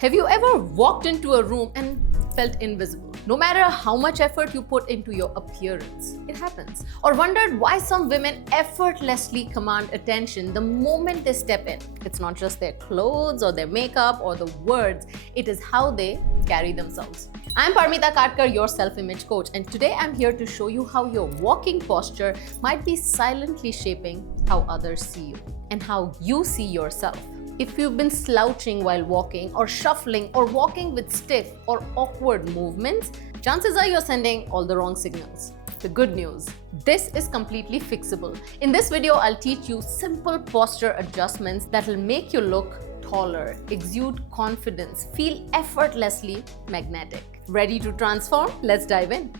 Have you ever walked into a room and felt invisible? No matter how much effort you put into your appearance, it happens. Or wondered why some women effortlessly command attention the moment they step in. It's not just their clothes or their makeup or the words, it is how they carry themselves. I'm 𝐸𝐵𝐸 𝐸𝐵𝐸, your self-image coach, and today I'm here to show you how your walking posture might be silently shaping how others see you and how you see yourself. If you've been slouching while walking or shuffling or walking with stiff or awkward movements, chances are you're sending all the wrong signals. The good news, this is completely fixable. In this video, I'll teach you simple posture adjustments that will make you look taller, exude confidence, feel effortlessly magnetic. Ready to transform? Let's dive in.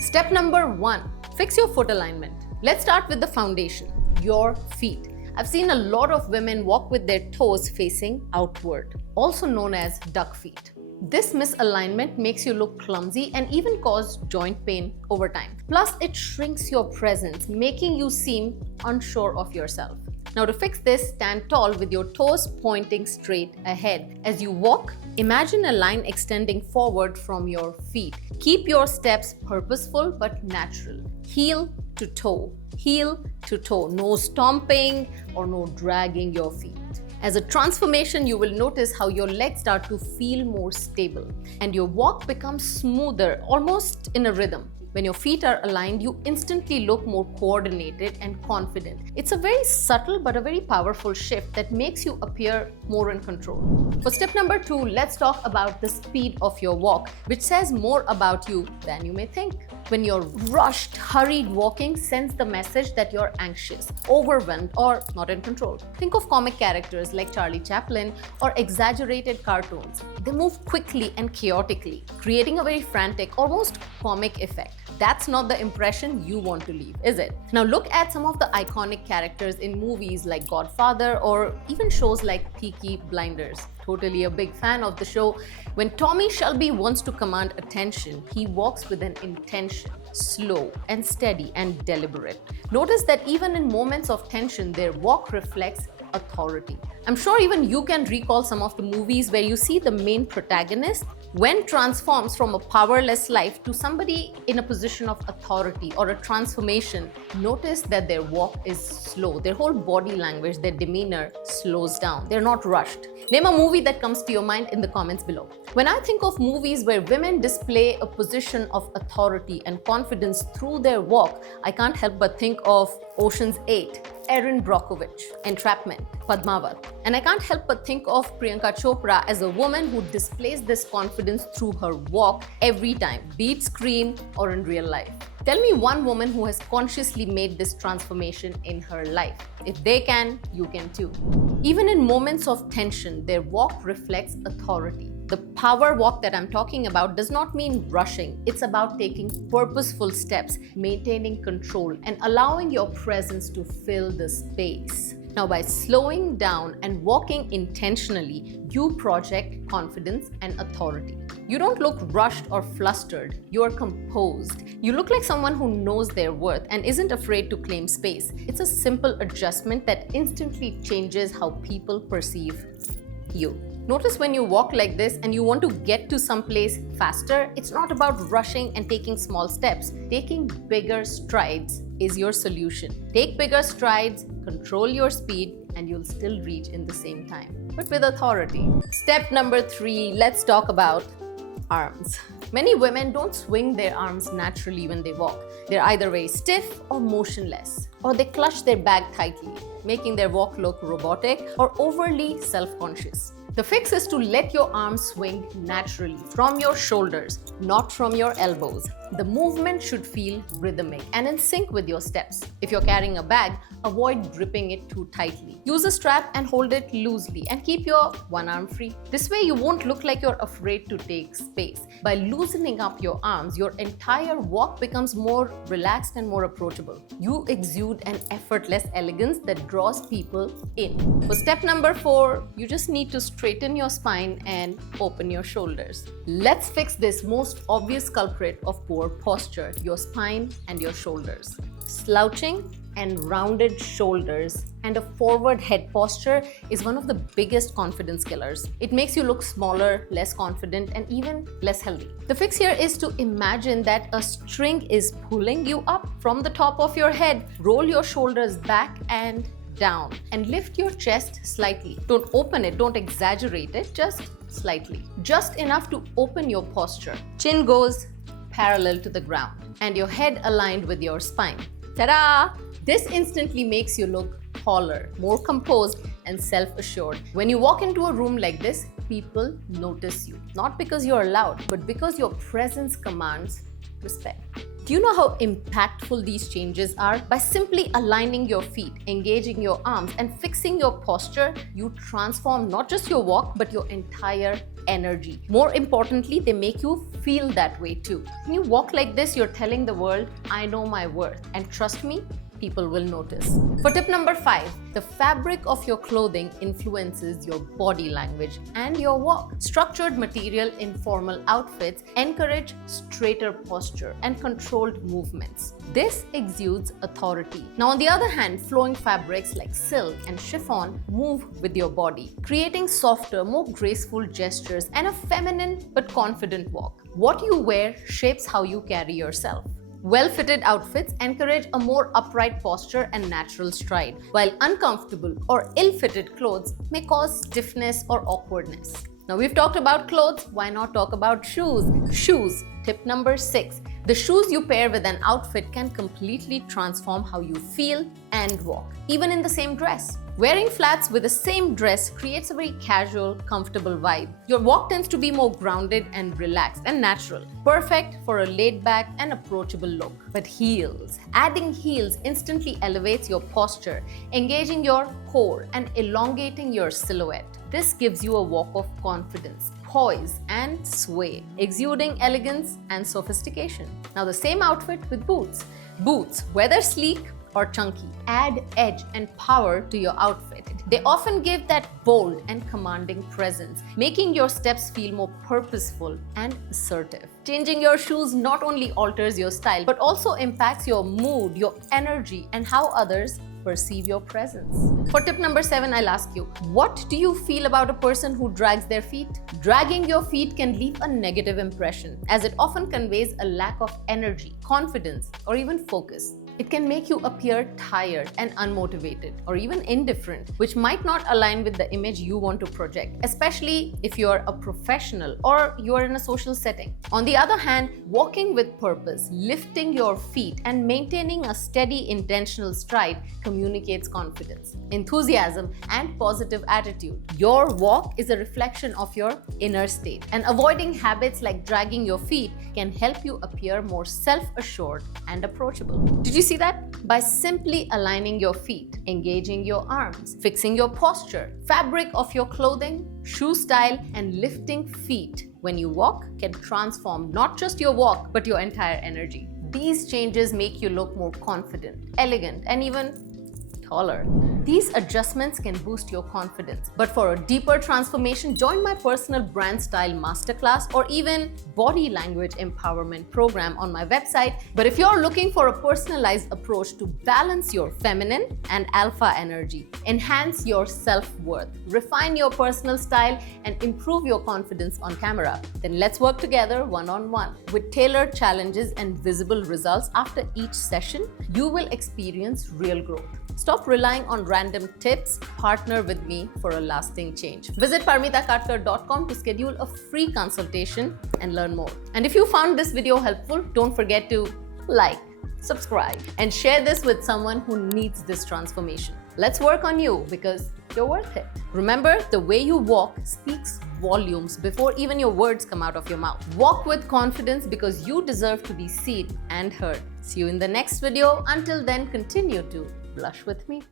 Step number 1, fix your foot alignment. Let's start with the foundation, your feet. I've seen a lot of women walk with their toes facing outward, also known as duck feet. This misalignment makes you look clumsy and even cause joint pain over time. Plus, it shrinks your presence, making you seem unsure of yourself. Now to fix this, stand tall with your toes pointing straight ahead. As you walk, imagine a line extending forward from your feet. Keep your steps purposeful but natural. Heel to toe, heel to toe. No stomping or no dragging your feet. As a transformation, you will notice how your legs start to feel more stable and your walk becomes smoother, almost in a rhythm. When your feet are aligned, you instantly look more coordinated and confident. It's a very subtle but a very powerful shift that makes you appear more in control. For step number 2, let's talk about the speed of your walk, which says more about you than you may think. When you're rushed, hurried walking sends the message that you're anxious, overwhelmed, or not in control. Think of comic characters like Charlie Chaplin or exaggerated cartoons. They move quickly and chaotically, creating a very frantic, almost comic effect. That's not the impression you want to leave, is it? Now look at some of the iconic characters in movies like Godfather or even shows like Peaky Blinders. Totally a big fan of the show. When Tommy Shelby wants to command attention, he walks with an intention, slow and steady and deliberate. Notice that even in moments of tension, their walk reflects authority. I'm sure even you can recall some of the movies where you see the main protagonist when transforms from a powerless life to somebody in a position of authority or a transformation. Notice that their walk is slow. Their whole body language, their demeanor slows down. They're not rushed. Name a movie that comes to your mind in the comments below. When I think of movies where women display a position of authority and confidence through their walk, I can't help but think of Ocean's 8, Erin Brockovich, Entrapment, Padmavat. And I can't help but think of Priyanka Chopra as a woman who displays this confidence through her walk every time, be it screen or in real life. Tell me one woman who has consciously made this transformation in her life. If they can, you can too. Even in moments of tension, their walk reflects authority. The power walk that I'm talking about does not mean rushing. It's about taking purposeful steps, maintaining control, and allowing your presence to fill the space. Now, by slowing down and walking intentionally, you project confidence and authority. You don't look rushed or flustered. You're composed. You look like someone who knows their worth and isn't afraid to claim space. It's a simple adjustment that instantly changes how people perceive you. Notice when you walk like this and you want to get to some place faster, it's not about rushing and taking small steps. Taking bigger strides is your solution. Take bigger strides, control your speed, and you'll still reach in the same time, but with authority. Step number 3, let's talk about arms. Many women don't swing their arms naturally when they walk. They're either very stiff or motionless, or they clutch their bag tightly, making their walk look robotic or overly self-conscious. The fix is to let your arms swing naturally from your shoulders, not from your elbows. The movement should feel rhythmic and in sync with your steps. If you're carrying a bag, avoid gripping it too tightly. Use a strap and hold it loosely and keep your one arm free. This way you won't look like you're afraid to take space. By loosening up your arms, your entire walk becomes more relaxed and more approachable. You exude an effortless elegance that draws people in. For step number 4, you just need to straighten straighten your spine and open your shoulders. Let's fix this most obvious culprit of poor posture, your spine and your shoulders. Slouching and rounded shoulders and a forward head posture is one of the biggest confidence killers. It makes you look smaller, less confident, and even less healthy. The fix here is to imagine that a string is pulling you up from the top of your head. Roll your shoulders back and down and lift your chest slightly. Don't open it, don't exaggerate it, just slightly. Just enough to open your posture. Chin goes parallel to the ground and your head aligned with your spine. Ta-da! This instantly makes you look taller, more composed, and self-assured. When you walk into a room like this, people notice you. Not because you're loud, but because your presence commands respect. Do you know how impactful these changes are? By simply aligning your feet, engaging your arms, and fixing your posture, you transform not just your walk, but your entire energy. More importantly, they make you feel that way too. When you walk like this, you're telling the world, I know my worth. And trust me, people will notice. For tip number 5, the fabric of your clothing influences your body language and your walk. Structured material in formal outfits encourage straighter posture and controlled movements. This exudes authority. Now, on the other hand, flowing fabrics like silk and chiffon move with your body, creating softer, more graceful gestures and a feminine but confident walk. What you wear shapes how you carry yourself. Well-fitted outfits encourage a more upright posture and natural stride, while uncomfortable or ill-fitted clothes may cause stiffness or awkwardness. Now we've talked about clothes, why not talk about shoes? Shoes, tip number 6. The shoes you pair with an outfit can completely transform how you feel and walk, even in the same dress. Wearing flats with the same dress creates a very casual, comfortable vibe. Your walk tends to be more grounded and relaxed and natural, perfect for a laid-back and approachable look. But heels. Adding heels instantly elevates your posture, engaging your core and elongating your silhouette. This gives you a walk of confidence, poise and sway, exuding elegance and sophistication. Now the same outfit with boots. Boots, whether sleek or chunky, add edge and power to your outfit. They often give that bold and commanding presence, making your steps feel more purposeful and assertive. Changing your shoes not only alters your style, but also impacts your mood, your energy, and how others perceive your presence. For tip number 7, I'll ask you, what do you feel about a person who drags their feet? Dragging your feet can leave a negative impression, as it often conveys a lack of energy, confidence, or even focus. It can make you appear tired and unmotivated or even indifferent, which might not align with the image you want to project, especially if you're a professional or you're in a social setting. On the other hand, walking with purpose, lifting your feet, and maintaining a steady, intentional stride communicates confidence, enthusiasm, and positive attitude. Your walk is a reflection of your inner state, and avoiding habits like dragging your feet can help you appear more self-assured and approachable. Did you see that? By simply aligning your feet, engaging your arms, fixing your posture, fabric of your clothing, shoe style, and lifting feet when you walk can transform not just your walk, but your entire energy. These changes make you look more confident, elegant, and even taller. These adjustments can boost your confidence. But for a deeper transformation, join my personal brand style masterclass or even body language empowerment program on my website. But if you're looking for a personalized approach to balance your feminine and alpha energy, enhance your self-worth, refine your personal style, and improve your confidence on camera, then let's work together one-on-one. With tailored challenges and visible results after each session, you will experience real growth. Stop relying on random tips. Partner with me for a lasting change. Visit 𝐕_𝐻𝐼𝐾𝐫.com to schedule a free consultation and learn more. And if you found this video helpful, don't forget to like, subscribe, and share this with someone who needs this transformation. Let's work on you because you're worth it. Remember, the way you walk speaks volumes before even your words come out of your mouth. Walk with confidence because you deserve to be seen and heard. See you in the next video. Until then, continue to blush with me.